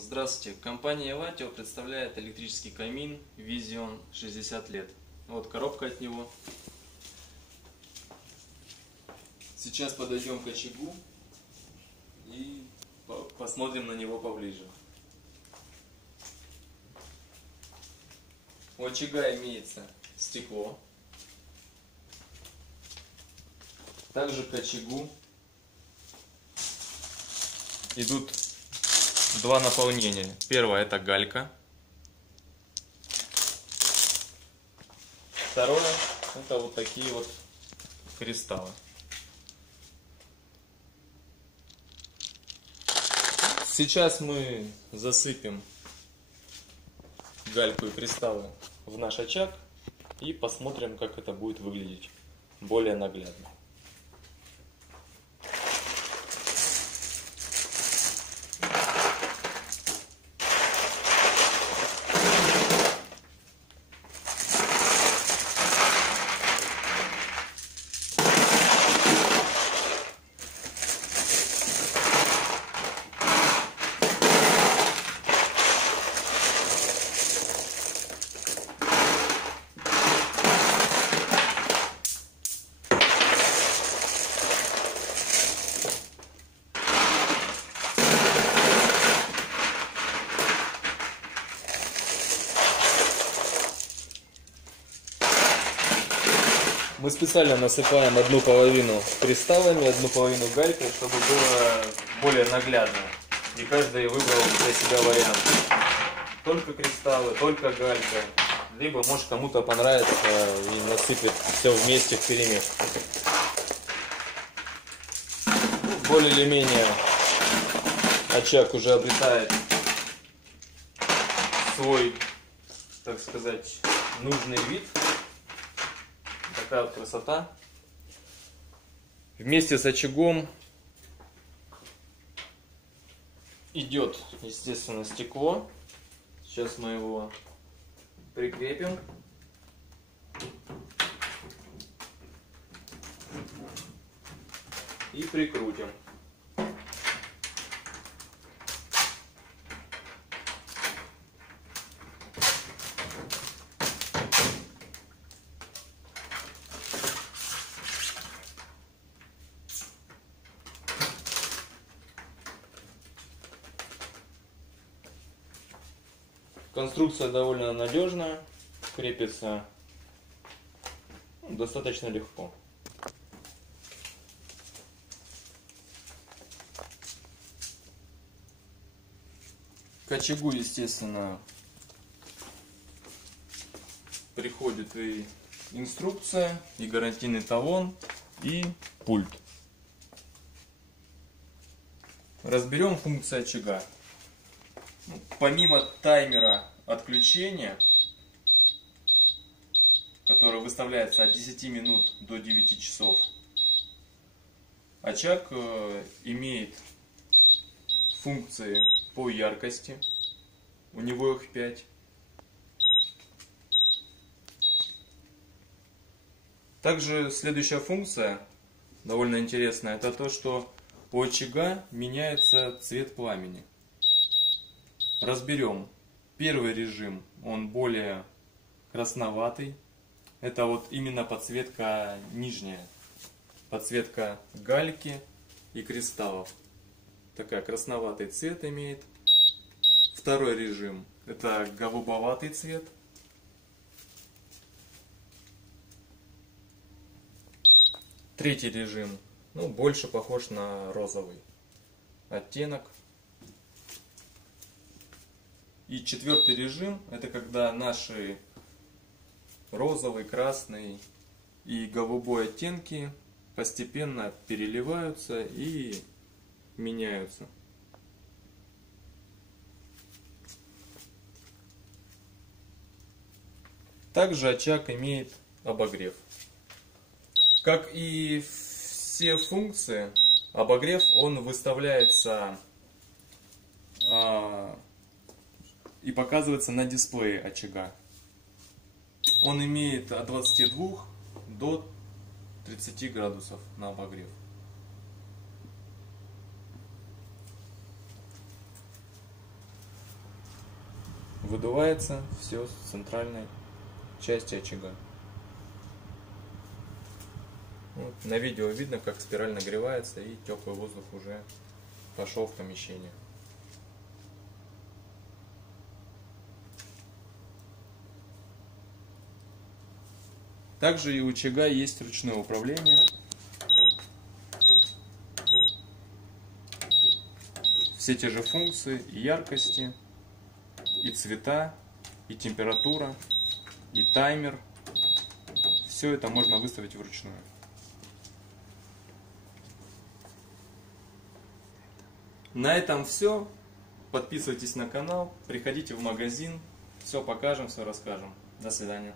Здравствуйте, компания Evatio представляет электрический камин Vision 60 лет. Вот коробка от него. Сейчас подойдем к очагу и посмотрим на него поближе. У очага имеется стекло. Также к очагу идут два наполнения. Первое — это галька. Второе — это вот такие вот кристаллы. Сейчас мы засыпем гальку и кристаллы в наш очаг и посмотрим, как это будет выглядеть более наглядно. Мы специально насыпаем одну половину кристаллами, одну половину галькой, чтобы было более наглядно. И каждый выбрал для себя вариант. Только кристаллы, только галька. Либо, может, кому-то понравится и насыпет все вместе вперемешку. Более или менее очаг уже обретает свой, так сказать, нужный вид. Такая вот красота. Вместе с очагом идет, естественно, стекло. Сейчас мы его прикрепим. И прикрутим. Конструкция довольно надежная, крепится достаточно легко. К очагу, естественно, приходит и инструкция, и гарантийный талон, и пульт. Разберем функции очага. Помимо таймера отключения, который выставляется от 10 минут до 9 часов, очаг имеет функции по яркости, у него их 5. Также следующая функция, довольно интересная, это то, что у очага меняется цвет пламени. Разберем. Первый режим, он более красноватый. Это вот именно подсветка нижняя. Подсветка гальки и кристаллов. Такая красноватый цвет имеет. Второй режим, это голубоватый цвет. Третий режим, больше похож на розовый оттенок. И четвертый режим, это когда наши розовый, красный и голубой оттенки постепенно переливаются и меняются. Также очаг имеет обогрев. Как и все функции, обогрев он выставляется и показывается на дисплее очага. Он имеет от 22 до 30 градусов на обогрев. выдувается все с центральной части очага. Вот, на видео видно, как спираль нагревается и теплый воздух уже пошел в помещение. Также и у очага есть ручное управление. Все те же функции и яркости, и цвета, и температура, и таймер. Все это можно выставить вручную. На этом все. Подписывайтесь на канал, приходите в магазин. Все покажем, все расскажем. До свидания.